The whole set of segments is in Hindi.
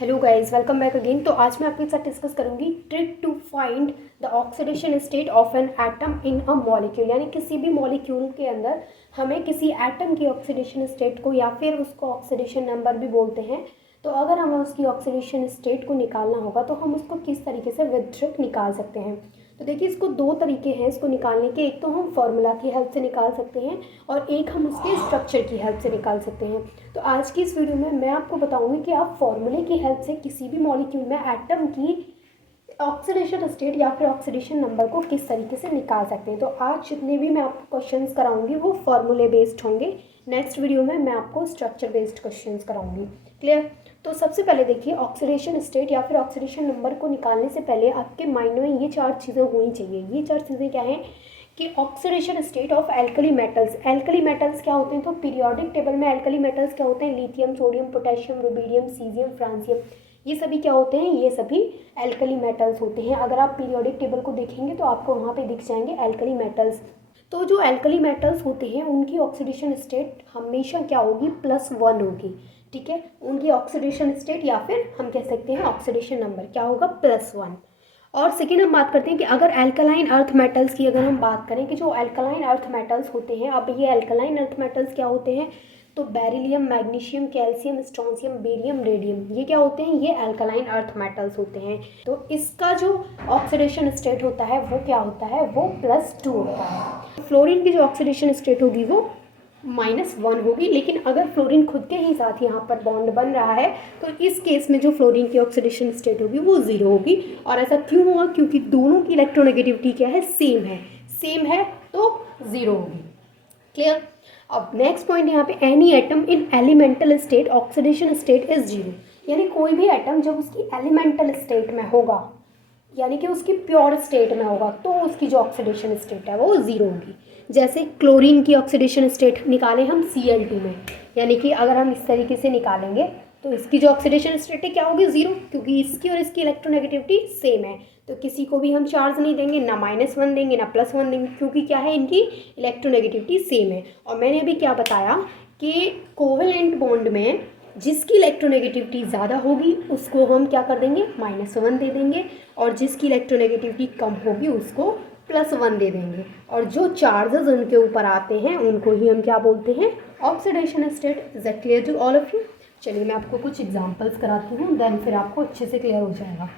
Hello guys, welcome back again. तो आज मैं आपके साथ डिस्कस करूंगी trick to find the oxidation state of an atom in a molecule. यानी किसी भी मॉलिक्यूल के अंदर हमें किसी एटम की ऑक्सीडेशन स्टेट को या फिर उसको ऑक्सीडेशन नंबर भी बोलते हैं। तो अगर हमें उसकी ऑक्सीडेशन स्टेट को निकालना होगा तो हम उसको किस तरीके से विद ट्रिक निकाल सकते हैं। तो देखिए, इसको दो तरीके हैं इसको निकालने के। एक तो हम फार्मूला की हेल्प से निकाल सकते हैं और एक हम उसके स्ट्रक्चर की हेल्प से निकाल सकते हैं। तो आज की इस वीडियो में मैं आपको बताऊंगी कि आप फार्मूले की हेल्प से किसी भी मॉलिक्यूल में एटम की ऑक्सीडेशन स्टेट या फिर ऑक्सीडेशन नंबर को किस तरीके से निकाल सकते हैं। तो आज जितने भी मैं आपको क्वेश्चंस कराऊंगी वो फार्मूले बेस्ड होंगे। नेक्स्ट वीडियो में मैं आपको स्ट्रक्चर बेस्ड क्वेश्चंस कराऊंगी। क्लियर? तो सबसे पहले देखिए, ऑक्सीडेशन स्टेट या फिर ऑक्सीडेशन नंबर को निकालने से पहले आपके माइंड में ये चार चीज़ें होनी चाहिए। ये चार चीज़ें क्या हैं कि oxidation state of alkali metals. Alkali metals क्या होते हैं? तो पीरियोडिक टेबल में एल्कली मेटल्स क्या होते हैं? Lithium, sodium, potassium, rubidium, caesium, francium. ये सभी क्या होते हैं? ये सभी एल्कली मेटल्स होते हैं। अगर आप पीरियोडिक टेबल को देखेंगे तो आपको वहाँ पे दिख जाएंगे एल्कली मेटल्स। तो जो एल्कली मेटल्स होते हैं उनकी ऑक्सीडेशन स्टेट हमेशा क्या होगी? +1 होगी। ठीक है, उनकी ऑक्सीडेशन स्टेट या फिर हम कह सकते हैं ऑक्सीडेशन नंबर क्या होगा? +1। और सेकेंड हम बात करते हैं कि अगर एल्कलाइन अर्थ मेटल्स की अगर हम बात करें कि जो एल्कलाइन अर्थ मेटल्स होते हैं, अब ये एल्कलाइन अर्थ मेटल्स क्या होते हैं? तो beryllium, magnesium, calcium, strontium, barium, radium, ये क्या होते हैं? ये एल्कलाइन अर्थ मेटल्स होते हैं। तो इसका जो ऑक्सीडेशन स्टेट होता है वो क्या होता है? वो +2 होता है। फ्लोरीन की जो ऑक्सीडेशन स्टेट होगी वो -1 होगी। लेकिन अगर फ्लोरीन खुद के ही साथ यहाँ पर बॉन्ड बन रहा है तो इस केस में जो फ्लोरीन की ऑक्सीडेशन स्टेट होगी वो 0 होगी। और ऐसा क्यों हुआ? क्योंकि दोनों की इलेक्ट्रोनेगेटिविटी क्या है? सेम है तो 0 होगी। क्लियर? अब नेक्स्ट पॉइंट यहाँ पे, any atom in elemental state oxidation state is 0। यानी कोई भी एटम जब उसकी एलिमेंटल स्टेट में होगा यानी कि उसकी प्योर स्टेट में होगा तो उसकी जो ऑक्सीडेशन स्टेट है वो 0 होगी। जैसे क्लोरीन की ऑक्सीडेशन स्टेट निकालें हम Cl2 में, यानी कि अगर हम इस तरीके से निकालेंगे तो इसकी जो ऑक्सीडेशन स्टेट है क्या होगी? 0, क्योंकि इसकी और इसकी इलेक्ट्रोनेगेटिविटी सेम है। तो किसी को भी हम चार्ज नहीं देंगे, ना -1 देंगे ना +1 देंगे, क्योंकि क्या है? इनकी इलेक्ट्रोनेगेटिविटी सेम है। और मैंने अभी क्या बताया कि कोवेलेंट बॉन्ड में जिसकी इलेक्ट्रोनेगेटिविटी ज़्यादा होगी उसको हम क्या कर देंगे? -1 दे देंगे, और जिसकी इलेक्ट्रोनेगेटिविटी कम होगी उसको +1 दे देंगे। और जो चार्जेस उनके ऊपर आते हैं उनको ही हम क्या बोलते हैं? Oxidation state. Is that clear to all of you? चलिए मैं आपको कुछ एग्जांपल्स कराती हूँ, देन फिर आपको अच्छे से क्लियर हो जाएगा।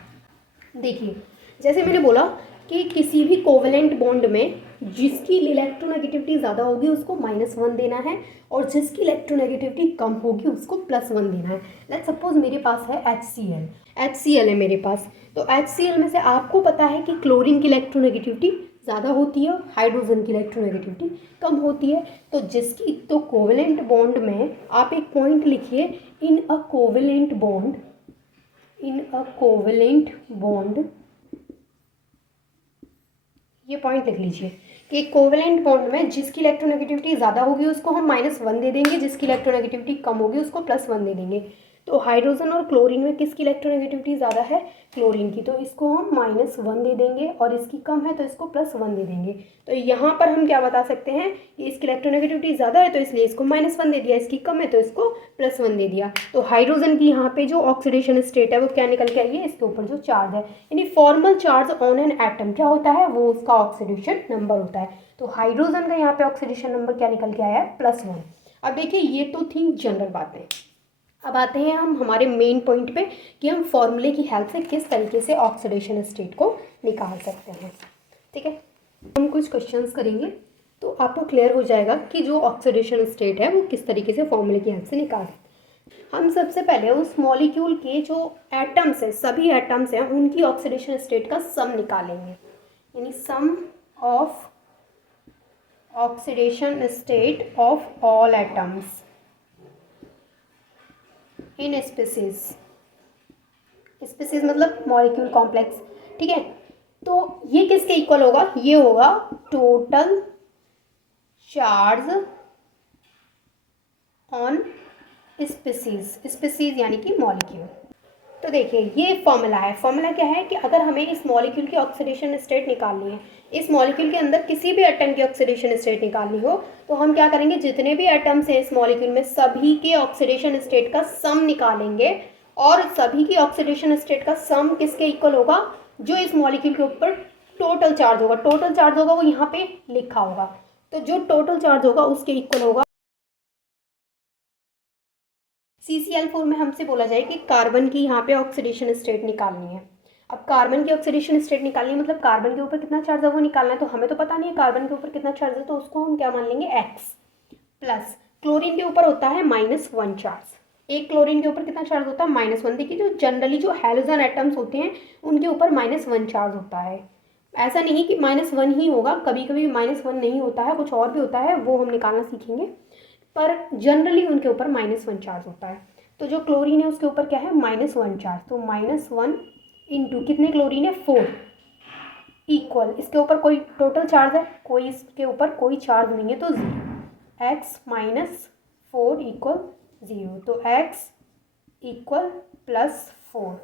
देखिए, जैसे मैंने बोला कि किसी भी कोवेलेंट बॉन्ड में जिसकी इलेक्ट्रोनेगेटिविटी ज़्यादा होगी उसको -1 देना है, और जिसकी इलेक्ट्रोनेगेटिविटी कम होगी उसको +1 देना है। लेट्स सपोज मेरे पास है HCl है मेरे पास। तो HCl में से आपको पता है कि क्लोरीन की इलेक्ट्रोनेगेटिविटी ज़्यादा होती है और हाइड्रोजन की इलेक्ट्रोनेगेटिविटी कम होती है। तो कोवेलेंट बॉन्ड में आप एक पॉइंट लिखिए, इन अ कोवेलेंट बॉन्ड, ये पॉइंट लिख लीजिए कि कोवेलेंट बॉन्ड में जिसकी इलेक्ट्रोनेगेटिविटी ज़्यादा होगी उसको हम -1 दे देंगे, जिसकी इलेक्ट्रोनेगेटिविटी कम होगी उसको +1 दे देंगे। तो हाइड्रोजन और क्लोरीन में किसकी इलेक्ट्रोनेगेटिविटी ज़्यादा है? क्लोरीन की। तो इसको हम -1 दे देंगे, और इसकी कम है तो इसको +1 दे देंगे। तो यहाँ पर हम क्या बता सकते हैं कि इसकी इलेक्ट्रोनेगेटिविटी ज़्यादा है तो इसलिए इसको -1 दे दिया, इसकी कम है तो इसको +1 दे दिया। तो हाइड्रोजन की यहाँ पे जो ऑक्सीडेशन स्टेट है वो क्या निकल के आई है? इसके ऊपर जो चार्ज है, यानी formal charge on an atom क्या होता है? वो उसका ऑक्सीडेशन नंबर होता है। तो हाइड्रोजन का यहाँ पे ऑक्सीडेशन नंबर क्या निकल के आया है? +1। अब देखिए, ये तो थी जनरल बातें। अब आते हैं हम हमारे मेन पॉइंट पे कि हम फॉर्मूले की हेल्प से किस तरीके से ऑक्सीडेशन स्टेट को निकाल सकते हैं। ठीक है, हम कुछ क्वेश्चंस करेंगे तो आपको क्लियर हो जाएगा कि जो ऑक्सीडेशन स्टेट है वो किस तरीके से फॉर्मूले की हेल्प से निकाल सकते हैं। हम सबसे पहले उस मॉलिक्यूल के जो एटम्स हैं, सभी एटम्स हैं, उनकी ऑक्सीडेशन स्टेट का सम निकालेंगे, यानी sum of oxidation state of all atoms in species मतलब मॉलिक्यूल कॉम्प्लेक्स। ठीक है, तो ये किसके इक्वल होगा? ये होगा टोटल चार्ज ऑन स्पीसीज यानी कि मॉलिक्यूल। तो देखिए, ये फॉर्मूला है। फॉर्मूला क्या है कि अगर हमें इस मॉलिक्यूल की ऑक्सीडेशन स्टेट निकालनी है, इस मॉलिक्यूल के अंदर किसी भी एटम की ऑक्सीडेशन स्टेट निकालनी हो, तो हम क्या करेंगे? जितने भी एटम्स हैं इस मॉलिक्यूल में सभी के ऑक्सीडेशन स्टेट का सम निकालेंगे, और सभी की ऑक्सीडेशन स्टेट का सम किसके इक्वल होगा, जो इस मॉलिक्यूल के ऊपर टोटल चार्ज होगा, टोटल चार्ज होगा वो यहाँ पे लिखा होगा, तो जो टोटल चार्ज होगा उसके इक्वल होगा। CCl4 में हमसे बोला जाए कि कार्बन की यहाँ पे ऑक्सीडेशन स्टेट निकालनी है। अब कार्बन की ऑक्सीडेशन स्टेट निकालनी है मतलब कार्बन के ऊपर कितना चार्ज है वो निकालना है, तो हमें तो पता नहीं है कार्बन के ऊपर कितना चार्ज है, तो उसको हम क्या मान लेंगे x। प्लस क्लोरीन के ऊपर होता है -1 चार्ज, एक क्लोरीन के ऊपर कितना चार्ज होता है -1। देखिए जो जनरली जो हैलोजन एटम्स होते हैं उनके ऊपर -1 चार्ज होता है, ऐसा नहीं कि -1 ही होगा, कभी कभी -1 नहीं होता है, कुछ और भी होता है, वो हम निकालना सीखेंगे, पर जनरली उनके ऊपर -1 चार्ज होता है। तो जो क्लोरीन है उसके ऊपर क्या है -1 चार्ज, तो -1 इंटू कितने क्लोरीन है 4 इक्वल, इसके ऊपर कोई टोटल चार्ज है, कोई इसके ऊपर कोई चार्ज नहीं है तो 0, x - 4 इक्वल 0, तो x इक्वल +4।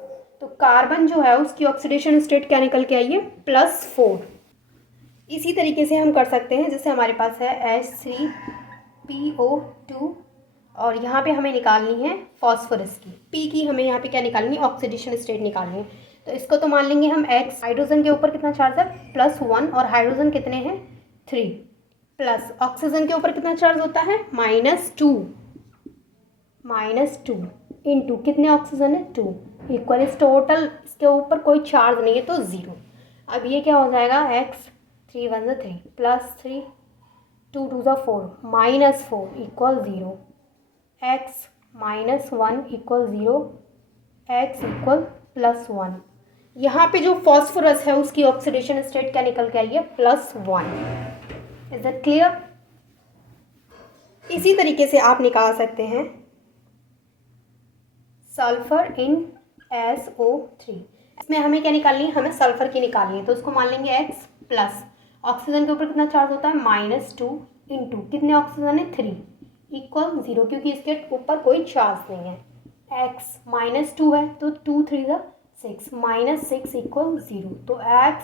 तो कार्बन जो है उसकी ऑक्सीडेशन स्टेट क्या निकल के आई है +4। इसी तरीके से हम कर सकते हैं, जैसे हमारे पास है H3PO2 और यहाँ पे हमें निकालनी है फॉस्फोरस की, P की हमें यहाँ पे क्या निकालनी है ऑक्सीडेशन स्टेट निकालनी है, तो इसको तो मान लेंगे हम x। हाइड्रोजन के ऊपर कितना चार्ज है +1 और हाइड्रोजन कितने हैं 3, प्लस ऑक्सीजन के ऊपर कितना चार्ज होता है -2 इंटू कितने ऑक्सीजन है 2 इक्वल, इस टोटल इसके ऊपर कोई चार्ज नहीं है तो 0। अब ये क्या हो जाएगा x 3 1 3 +3 2 2 4 -4 equal 0, x -1 equal 0, x equal +1। यहाँ पे जो फॉस्फोरस है उसकी ऑक्सीडेशन स्टेट क्या निकल के आई है +1। Is that clear? इसी तरीके से आप निकाल सकते हैं सल्फर इन SO3, इसमें हमें क्या निकालनी है, हमें सल्फर की निकालनी है, तो उसको मान लेंगे x प्लस ऑक्सीजन के ऊपर कितना चार्ज होता है -2 इंटू कितने ऑक्सीजन है 3 इक्वल 0, क्योंकि इसके ऊपर कोई चार्ज नहीं है, x -2 है तो 2 3 6 -6 इक्वल 0, तो x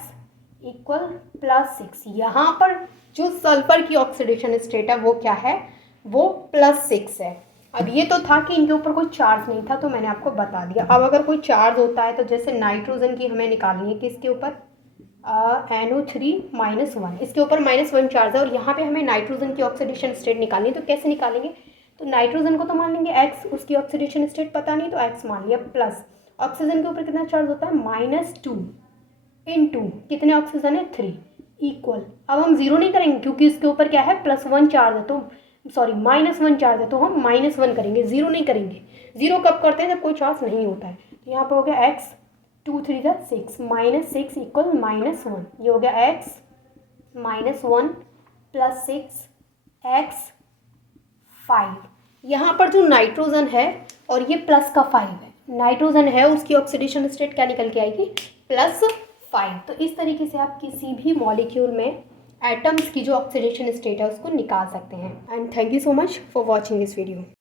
इक्वल +6। यहाँ पर जो सल्फर की ऑक्सीडेशन स्टेट है वो क्या है, वो +6 है। अब ये तो था कि इनके ऊपर कोई चार्ज नहीं था तो मैंने आपको बता दिया। अब अगर कोई चार्ज होता है तो जैसे नाइट्रोजन की हमें निकालनी है, किसके ऊपर NO3 -1, इसके ऊपर -1 चार्ज है और यहाँ पे हमें नाइट्रोजन की ऑक्सीडेशन स्टेट निकालनी है, तो कैसे निकालेंगे, तो नाइट्रोजन को तो मान लेंगे x, उसकी ऑक्सीडेशन स्टेट पता नहीं तो x मान लिया, प्लस ऑक्सीजन के ऊपर कितना चार्ज होता है -2 इंटू कितने ऑक्सीजन है 3 इक्वल, अब हम 0 नहीं करेंगे क्योंकि इसके ऊपर क्या है +1 चार्ज है, तो सॉरी -1 चार्ज है तो हम -1 करेंगे, 0 नहीं करेंगे। 0 कब करते हैं, जब कोई चार्ज नहीं होता है। तो यहाँ पे हो गया x 2 3 6 -6 इक्वल -1, ये हो गया x -1 + 6 x 5। यहाँ पर जो नाइट्रोजन है और ये प्लस का 5 है, नाइट्रोजन है उसकी ऑक्सीडेशन स्टेट क्या निकल के आएगी +5। तो इस तरीके से आप किसी भी मॉलिक्यूल में एटम्स की जो ऑक्सीडेशन स्टेट है उसको निकाल सकते हैं। And thank you so much for watching this video.